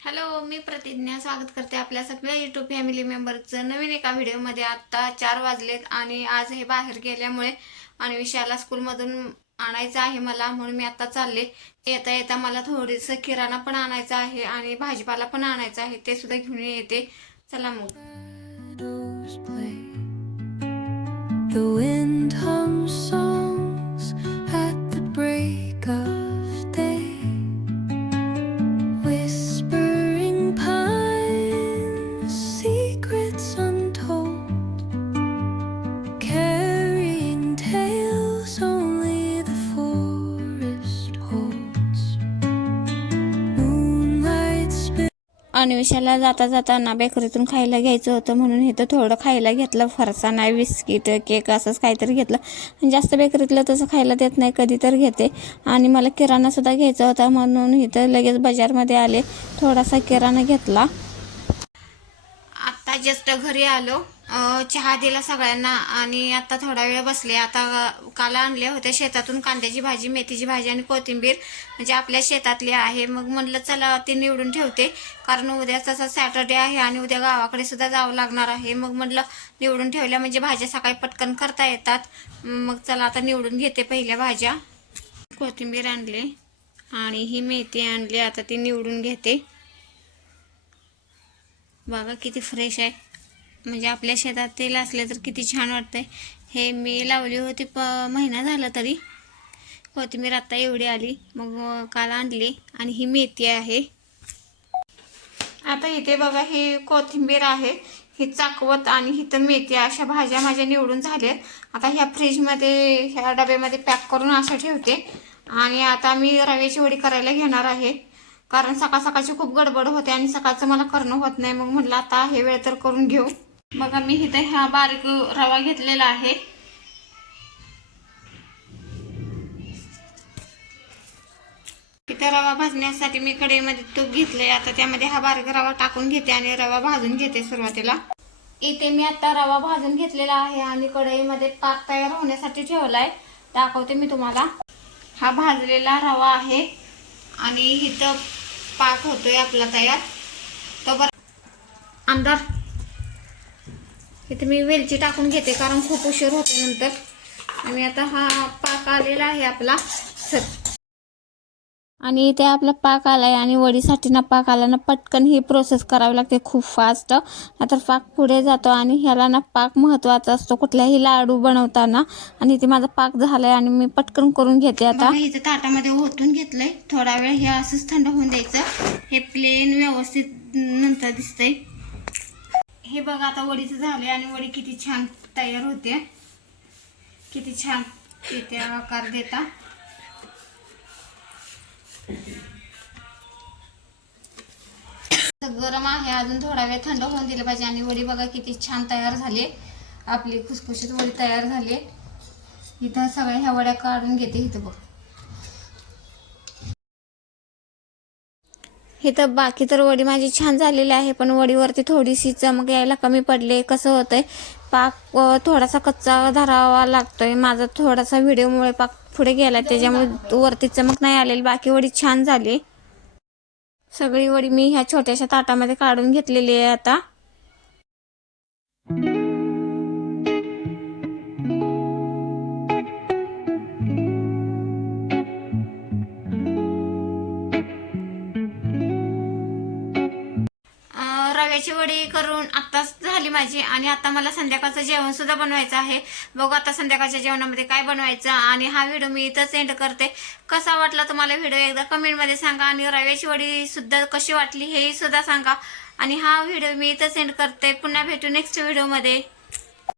Hello, मी प्रतिज्ञा स्वागत करते आपल्या सगळ्या यूट्यूब फॅमिली मेंबरचं नवीन एका व्हिडिओमध्ये. आत्ता 4 वाजलेत आणि आज हे बाहेर गेल्यामुळे आणि विशाला स्कूलमधून आणायचं आहे मला, म्हणून मी आत्ता चालले. येता येता मला थोडंसं किराणा पण आणायचा आहे आणि भाजीपाला पण आणायचा आहे, ते सुद्धा घेऊन येते. चला मग. The wind hums songs at the break of day, whispering pines, secrets untold, carrying tales only the forest holds. Moonlight spills. आणि विशाला जाता जाताना बेकरीतून खायला घ्यायचं होतं, म्हणून इथं थोडं खायला घेतलं. फरसाण आहे, बिस्किट, केक असंच काहीतरी घेतलं. आणि जास्त बेकरीतलं तसं खायला देत नाही, कधी तर घेते. आणि मला किराणासुद्धा घ्यायचा होता, म्हणून इथं लगेच बाजारमध्ये आले, थोडासा किराणा घेतला. आता जस्ट घरी आलो, चहा दिला सगळ्यांना आणि आता थोडा वेळ बसले. आता काल आणले होते शेतातून कांद्याची भाजी, मेथीची भाजी आणि कोथिंबीर, म्हणजे आपल्या शेतातली आहे. मग म्हटलं चला ती निवडून ठेवते, कारण उद्या तसा सॅटर्डे आहे आणि उद्या गावाकडे सुद्धा जावं लागणार आहे. मग म्हटलं निवडून ठेवल्या म्हणजे भाज्या सकाळी पटकन करता येतात. मग चला आता निवडून घेते पहिल्या भाज्या. कोथिंबीर आणली आणि ही मेथी आणली, आता ती निवडून घेते. बघा किती फ्रेश आहे, म्हणजे आपल्या शेतात तेल असले तर किती छान वाटतंय. हे मी लावली होती महिना झाला तरी. कोथिंबीर आता एवढी आली, मग काल आणली. आणि ही मेथी आहे. आता इथे बघा ही कोथिंबीर आहे, ही चाकवत आणि इथं मेथी, अशा भाज्या माझ्या निवडून झाल्यात. आता ह्या फ्रीजमध्ये, ह्या डब्यामध्ये पॅक करून अशा ठेवते. आणि आता मी रव्याची वडी करायला घेणार आहे, कारण सकाळ सकाळची खूप गडबड होते आणि सकाळचं मला करणं होत नाही. मग म्हटलं आता हे वेळ तर करून घेऊ. बघा मी इथे हा बारीक रवा घेतलेला आहे. इथे रवा भाजण्यासाठी मी कढईमध्ये तूप घेतलंय. आता त्यामध्ये हा बारीक रवा टाकून घेते आणि रवा भाजून घेते सुरुवातीला. इथे मी आता रवा भाजून घेतलेला आहे आणि कढईमध्ये पाक तयार होण्यासाठी ठेवलाय, दाखवते मी तुम्हाला. हा भाजलेला रवा आहे आणि इथं पाक होतोय आपला तयार. तो बरं अंदर इथे मी वेलची टाकून घेते, कारण खूप उशीर होतो नंतर. आणि आता हा पाक आलेला आहे आपला. आणि इथे आपला पाक आलाय आणि वडीसाठी ना पाक आला ना पटकन ही प्रोसेस करावी लागते, खूप फास्ट. नाहीतर पाक पुढे जातो आणि ह्याला ना पाक महत्त्वाचा असतो कुठल्याही लाडू बनवताना. आणि इथे माझा पाक झालाय आणि मी पटकन करून घेते. आता इथे ताटामध्ये ओतून घेतलंय, थोडा वेळ हे असंच थंड होऊन द्यायचं. हे प्लेन व्यवस्थित नंतर दिसतंय. हे बघा आता वडीचं झालंय आणि वडी किती छान तयार होते, किती छान इथे आकार देता. गरम आहे, अजून थोडा वेळ थंड होऊन दिलं पाहिजे. आणि वडी बघा किती छान तयार झाली, आपली खुसखुशीत वडी तयार झाली. इथं सगळ्या ह्या वड्या काढून घेते. इथं बघ, इथं बाकी तर वडी माझी छान झालेली आहे, पण वडीवरती थोडीशी चमक यायला कमी पडले. कसं होतंय, पाक थोडासा कच्चा धरावा लागतोय. माझा थोडासा व्हिडिओमुळे पाक पुढे गेला, त्याच्यामुळे वरती चमक नाही आलेली. बाकी वडी छान झाली. सगळी वडी मी ह्या छोट्याशा ताटामध्ये काढून घेतलेली आहे आता. रव्याची वडी करून आत्ताच झाली माझी आणि आता मला संध्याकाळचं जेवण सुद्धा बनवायचं आहे. बघू आता संध्याकाळच्या जेवणामध्ये काय बनवायचं. आणि हा व्हिडिओ मी इथंच एंड करते. कसा वाटला तुम्हाला व्हिडिओ एकदा कमेंटमध्ये सांगा. आणि रव्याची वडी सुद्धा कशी वाटली हे सुद्धा सांगा. आणि हा व्हिडिओ मी इथंच एंड करते. पुन्हा भेटू नेक्स्ट व्हिडिओमध्ये.